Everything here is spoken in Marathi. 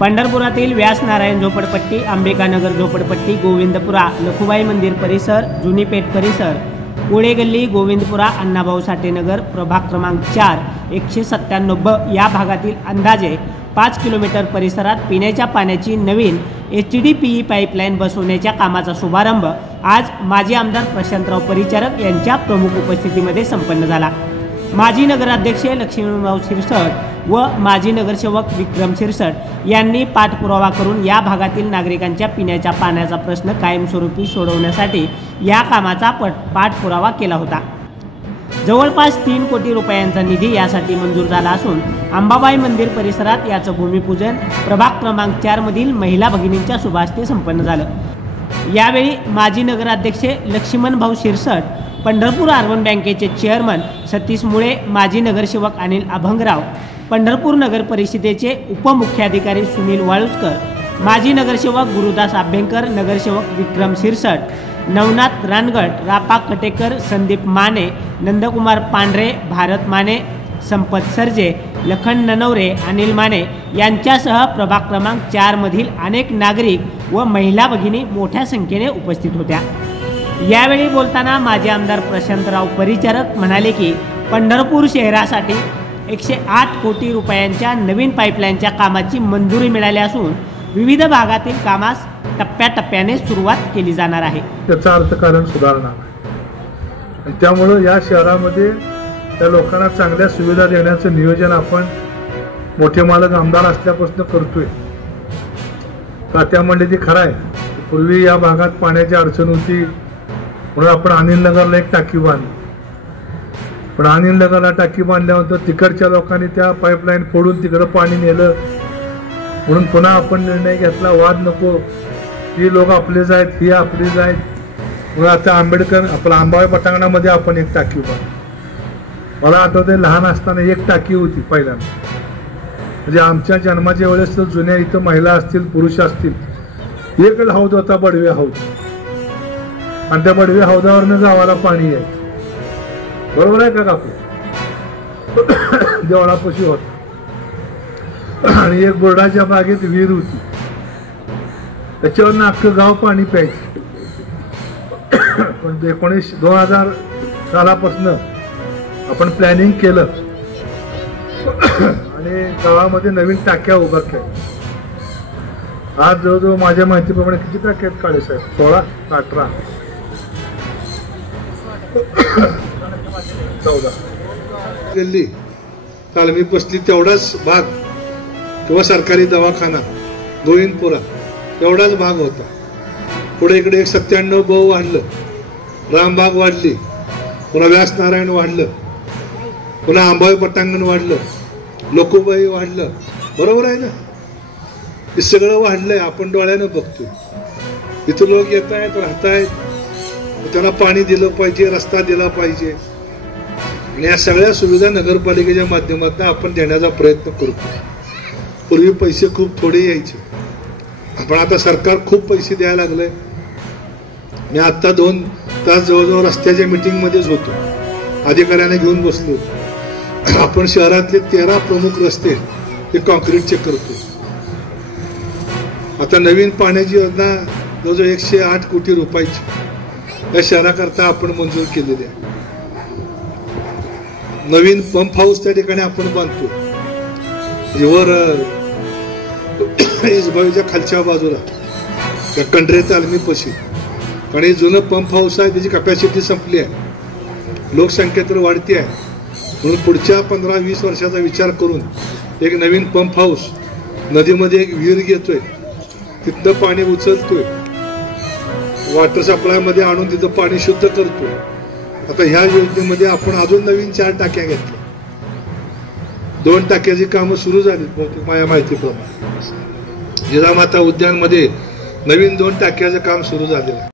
पंढरपुरातील व्यास नारायण झोपडपट्टी, अंबिकानगर झोपडपट्टी, गोविंदपुरा, लखुबाई मंदिर परिसर, जुनी पेठ परिसर, पुणे गल्ली, गोविंदपुरा, अण्णाभाऊ साठे नगर, प्रभाग क्रमांक 4, 197 या भागातील अंदाजे 5 किलोमीटर परिसरात पिण्याच्या पाण्याची नवीन HDPE पाईपलाईन बसवण्याच्या कामाचा शुभारंभ आज माजी आमदार प्रशांतराव परिचारक यांच्या प्रमुख उपस्थितीमध्ये संपन्न झाला। माजी नगराध्यक्ष लक्ष्मणभाऊ शिरसट व माजी नगरसेवक विक्रम शिरसट यांनी पाठपुरावा करून या भागातील नागरिकांच्या पिण्याच्या पाण्याचा प्रश्न कायमस्वरूपी सोडवण्यासाठी या कामाचा पाठपुरावा केला होता। जवळपास 3 कोटी रुपयांचा निधी यासाठी मंजूर झाला असून अंबाबाई मंदिर परिसरात याचं भूमिपूजन प्रभाग क्रमांक 4 मधील महिला भगिनींच्या शुभास्ते संपन्न झालं। यावेळी माजी नगराध्यक्ष लक्ष्मणभाऊ शिरसट, पंढरपूर अर्बन बँकेचे चेअरमन सतीश मुळे, माजी नगरसेवक अनिल अभंगराव, पंढरपूर नगर परिषदेचे उपमुख्याधिकारी सुनील वाळुजकर, माजी नगरसेवक गुरुदास अभ्यंकर, नगरसेवक विक्रम शिरसट, नवनाथ रानगड, रापा कटेकर, संदीप माने, नंदकुमार पांढरे, भारत माने, संपत सरजे, लखन ननवरे, अनिल माने यांच्यासह प्रभाग क्रमांक 4 मधील अनेक नागरिक व महिला भगिनी मोठ्या संख्येने उपस्थित होत्या। यावेळी बोलताना माजी आमदार प्रशांतराव परिचारक म्हणाले की पंढरपूर शहरासाठी 108 कोटी रुपयांच्या नवीन पाईपलाईनच्या कामाची मंजुरी मिळाली असून विविध भागातील कामास टप्प्याटप्प्याने सुरुवात केली जाणार आहे। त्याचा अर्थकारण सुधारणार आहे, त्यामुळे या शहरामध्ये त्या लोकांना चांगल्या सुविधा देण्याचं नियोजन आपण मोठे मालक आमदार असल्यापासून करतोय। तात्या म्हणले ती खरं आहे, पूर्वी या भागात पाण्याची अडचण होती म्हणून आपण अनिल नगरला एक टाकी बांधली, पण अनिल नगरला टाकी बांधल्यानंतर तिकडच्या लोकांनी त्या पाईपलाईन फोडून तिकडं पाणी नेलं म्हणून पुन्हा आपण निर्णय घेतला, वाद नको, ही लोक आपलेच आहेत, ही आपलीच आहेत, म्हणून आता आंबेडकर आपला अंबाबाई पटांगणामध्ये आपण एक टाकी बांधली। मला आठवतंय लहान असताना एक टाकी होती पहिल्यांदा, म्हणजे आमच्या जन्माच्या वेळेस जुन्या इथं महिला असतील पुरुष असतील एकच हौद होता, बडवे हौद, आणि त्या बडवे हौदावरनं गावाला पाणी यायचं। बरोबर आहे का काकू? देवळापाशी होता आणि एक बोर्डाच्या बागेत विहीर होती, त्याच्यावरनं अख्खं गाव पाणी प्यायचं। पण 2000 सालापासून आपण प्लॅनिंग केलं आणि गावामध्ये नवीन टाक्या उभा केल्या। आज जवळजवळ माझ्या माहितीप्रमाणे किती टाक्या आहेत काळे साहेब? 16 का 18? 14 गल्ली तालमी बसली तेवढाच भाग किंवा सरकारी दवाखाना गोविंदपुरा एवढाच भाग होता। पुढे इकडे 197 ब वाढलं, रामबाग वाढली, पुन्हा व्यास नारायण वाढलं, पुन्हा अंबाबाई पटांगण वाढलं, लोकोबाई वाढलं। बरोबर आहे ना? हे सगळं वाढलंय, आपण डोळ्यानं बघतोय। इथं लोक येत आहेत, राहतायत, त्यांना पाणी दिलं पाहिजे, रस्ता दिला पाहिजे, आणि या सगळ्या सुविधा नगरपालिकेच्या माध्यमातून आपण देण्याचा प्रयत्न करतो। पूर्वी पैसे खूप थोडे यायचे, पण आता सरकार खूप पैसे द्यायला लागलंय। मी आता 2 तास जवळजवळ रस्त्याच्या मीटिंग मध्येच होतो, अधिकाऱ्यांना घेऊन बसलो। आपण शहरातले 13 प्रमुख रस्ते हे कॉन्क्रीटचे करतो। आता नवीन पाण्याची योजना जवळजवळ 108 कोटी रुपयाची या शहराकरता आपण मंजूर केलेली आहे। नवीन पंप हाऊस त्या ठिकाणी आपण बांधतो, वर इसबाईच्या खालच्या बाजूला त्या कंड्रे तालमी पशी, कारण हे जुनं पंप हाऊस आहे, त्याची कॅपॅसिटी संपली आहे, लोकसंख्या तर वाढती आहे, म्हणून पुढच्या 15-20 वर्षाचा विचार करून एक नवीन पंप हाऊस नदीमध्ये एक विहीर घेतोय, तिथनं पाणी उचलतोय, वॉटर सप्लाय मध्ये आणून तिथं पाणी शुद्ध करतोय। आता ह्या योजनेमध्ये आपण अजून नवीन 4 टाक्या घेतल्या, 2 टाक्याची कामं सुरू झाली माझ्या माहितीप्रमाणे। जिजामाता उद्यान मध्ये नवीन 2 टाक्याचं काम सुरू झालेलं आहे।